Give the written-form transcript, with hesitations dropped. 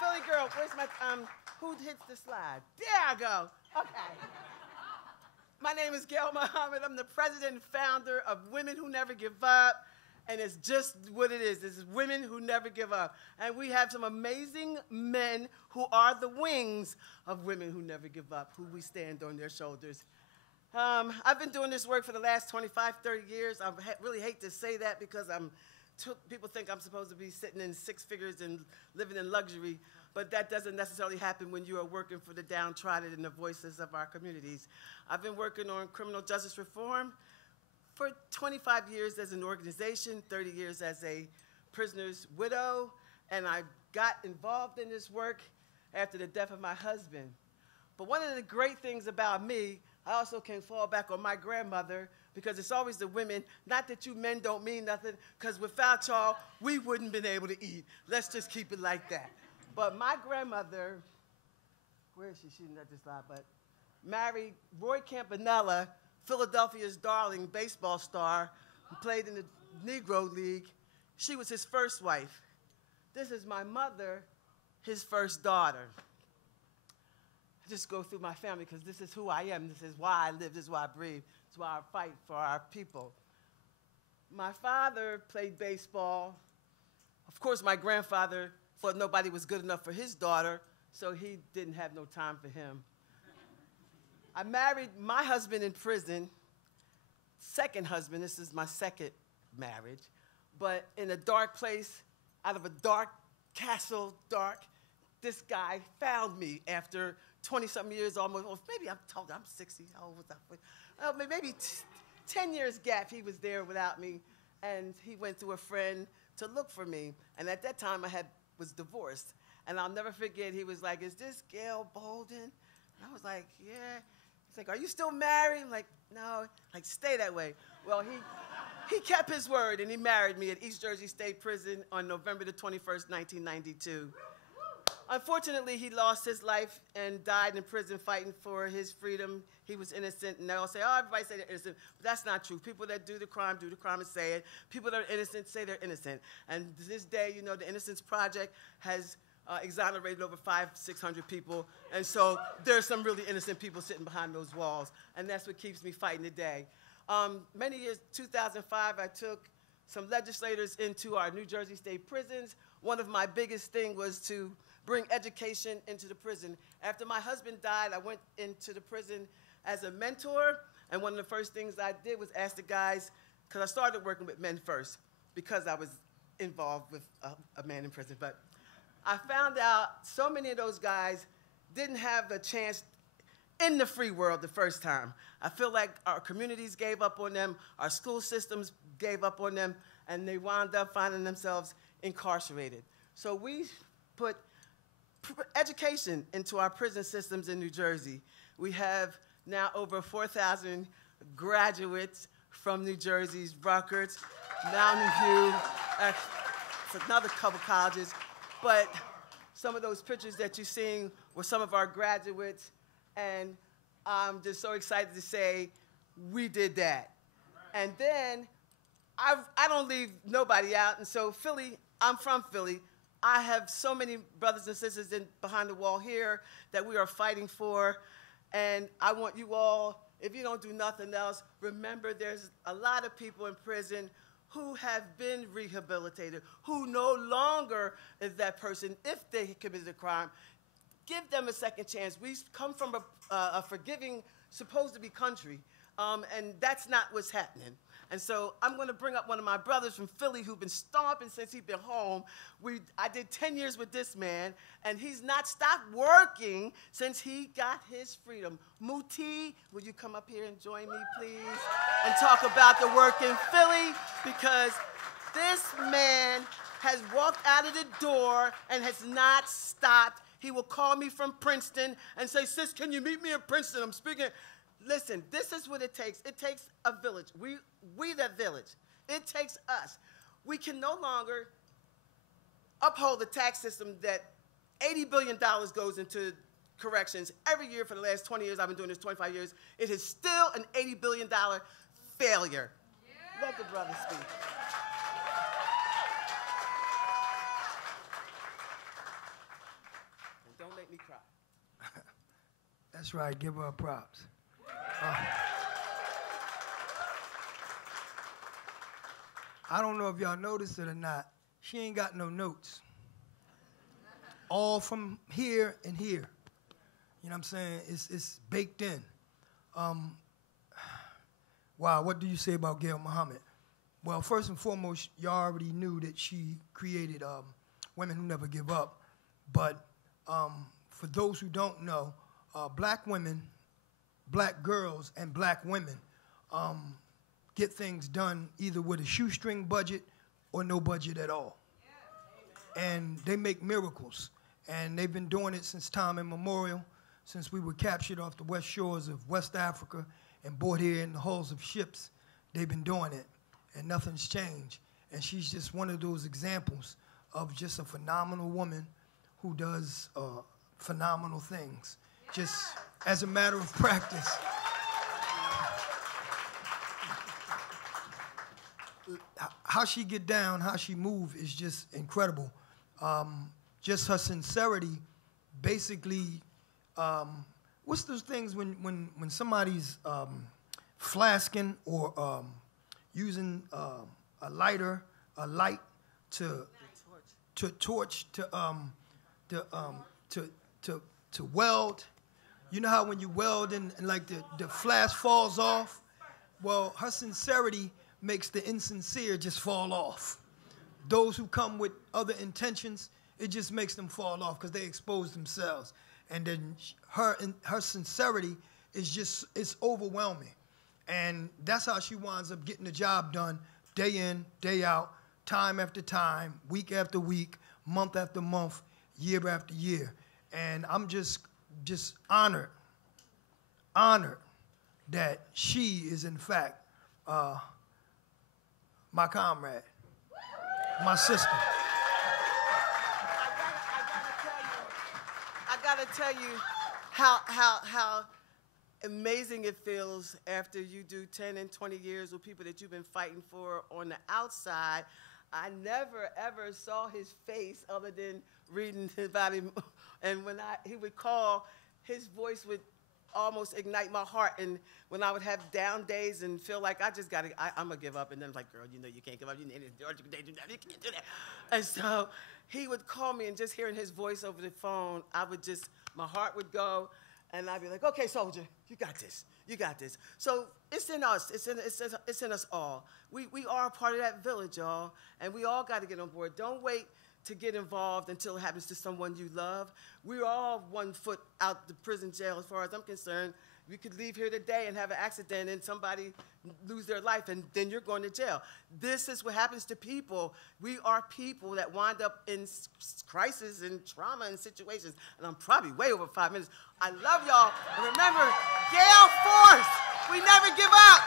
Philly girl. Where's my, who hits the slide? There I go. Okay. My name is Gale Muhammad. I'm the president and founder of Women Who Never Give Up. And it's just what it is. It's women who never give up. And we have some amazing men who are the wings of women who never give up, who we stand on their shoulders. I've been doing this work for the last 25, 30 years. I really hate to say that because people think I'm supposed to be sitting in six figures and living in luxury, but that doesn't necessarily happen when you are working for the downtrodden and the voices of our communities. I've been working on criminal justice reform for 25 years as an organization, 30 years as a prisoner's widow, and I got involved in this work after the death of my husband. But one of the great things about me, I also can fall back on my grandmother because it's always the women, not that you men don't mean nothing, because without y'all, we wouldn't been able to eat. Let's just keep it like that. But my grandmother, where is she? She's not this slide, but married Roy Campanella, Philadelphia's darling baseball star who played in the Negro League. She was his first wife. This is my mother, his first daughter. I just go through my family because this is who I am. This is why I live. This is why I breathe. This is why I fight for our people. My father played baseball. Of course, my grandfather thought nobody was good enough for his daughter, so he didn't have no time for him. I married my husband in prison, second husband, this is my second marriage, but in a dark place, out of a dark castle, this guy found me after 20-something years almost, or maybe I'm 60, how old was I? Maybe 10 years gap, he was there without me, and he went through a friend to look for me, and at that time I was divorced, and I'll never forget, he was like, is this Gale Bolden? And I was like, yeah. He's like, are you still married? I'm like, no. Like, stay that way. Well, he kept his word, and he married me at East Jersey State Prison on November the 21st, 1992. Unfortunately, he lost his life and died in prison fighting for his freedom. He was innocent, and they all say, oh, everybody say they're innocent. But that's not true. People that do the crime and say it. People that are innocent say they're innocent. And to this day, you know, the Innocence Project has exonerated over 500-600 people, and so there's some really innocent people sitting behind those walls, and that's what keeps me fighting today. Many years, 2005, I took some legislators into our New Jersey state prisons. One of my biggest things was to bring education into the prison. After my husband died, I went into the prison as a mentor, and one of the first things I did was ask the guys, because I started working with men first, because I was involved with a man in prison, but I found out so many of those guys didn't have a chance in the free world the first time. I feel like our communities gave up on them, our school systems gave up on them, and they wound up finding themselves incarcerated. So we put education into our prison systems in New Jersey. We have now over 4,000 graduates from New Jersey's Rutgers, Mountain View, another couple colleges. But some of those pictures that you're seeing were some of our graduates, and I'm just so excited to say we did that. And then I don't leave nobody out, and so Philly, I'm from Philly. I have so many brothers and sisters behind the wall here that we are fighting for, and I want you all, if you don't do nothing else, remember there's a lot of people in prison who have been rehabilitated, who no longer is that person if they committed a crime. Give them a second chance. We come from a forgiving, supposed to be country, and that's not what's happening. And so I'm going to bring up one of my brothers from Philly who's been stomping since he's been home. I did 10 years with this man, and he's not stopped working since he got his freedom. Muti, will you come up here and join me, please, and talk about the work in Philly? Because this man has walked out of the door and has not stopped. He will call me from Princeton and say, sis, can you meet me in Princeton? I'm speaking. Listen, this is what it takes. It takes a village. We that village. It takes us. We can no longer uphold the tax system that $80 billion goes into corrections every year for the last 20 years. I've been doing this 25 years. It is still an $80 billion failure. Yeah. Let the brother speak. That's right. Give her props. I don't know if y'all noticed it or not. She ain't got no notes. All from here and here. You know what I'm saying? It's baked in. Wow, what do you say about Gale Muhammad? Well, first and foremost, y'all already knew that she created Women Who Never Give Up. But for those who don't know, black women, black girls, and black women get things done either with a shoestring budget or no budget at all. And they make miracles. And they've been doing it since time immemorial, since we were captured off the west shores of West Africa and brought here in the hulls of ships. They've been doing it, and nothing's changed. And she's just one of those examples of just a phenomenal woman who does phenomenal things, just as a matter of practice. How she get down, how she move is just incredible. Just her sincerity, basically, what's those things when somebody's flasking or using a lighter, a light to torch, to weld. You know how when you weld and like the flash falls off? Well, her sincerity makes the insincere just fall off. Those who come with other intentions, it just makes them fall off because they expose themselves. And then her sincerity is just, it's overwhelming. And that's how she winds up getting the job done day in, day out, time after time, week after week, month after month, year after year. And I'm just honored that she is in fact my comrade, my sister. I gotta tell you how amazing it feels after you do 10 and 20 years with people that you've been fighting for on the outside. I never, ever saw his face other than reading about him. And when he would call, his voice would almost ignite my heart. And when I would have down days and feel like I'm going to give up. And then I'm like, girl, you know you can't give up. You can't do that. And so he would call me, and just hearing his voice over the phone, my heart would go. And I'd be like, okay, soldier, you got this. You got this. So it's in us. It's in us all. We are a part of that village, y'all. And we all got to get on board. Don't wait to get involved until it happens to someone you love. We're all 1 foot out the prison jail as far as I'm concerned. You could leave here today and have an accident and somebody lose their life, and then you're going to jail. This is what happens to people. We are people that wind up in crisis and trauma and situations. And I'm probably way over 5 minutes. I love y'all. And remember, Gale Force, we never give up.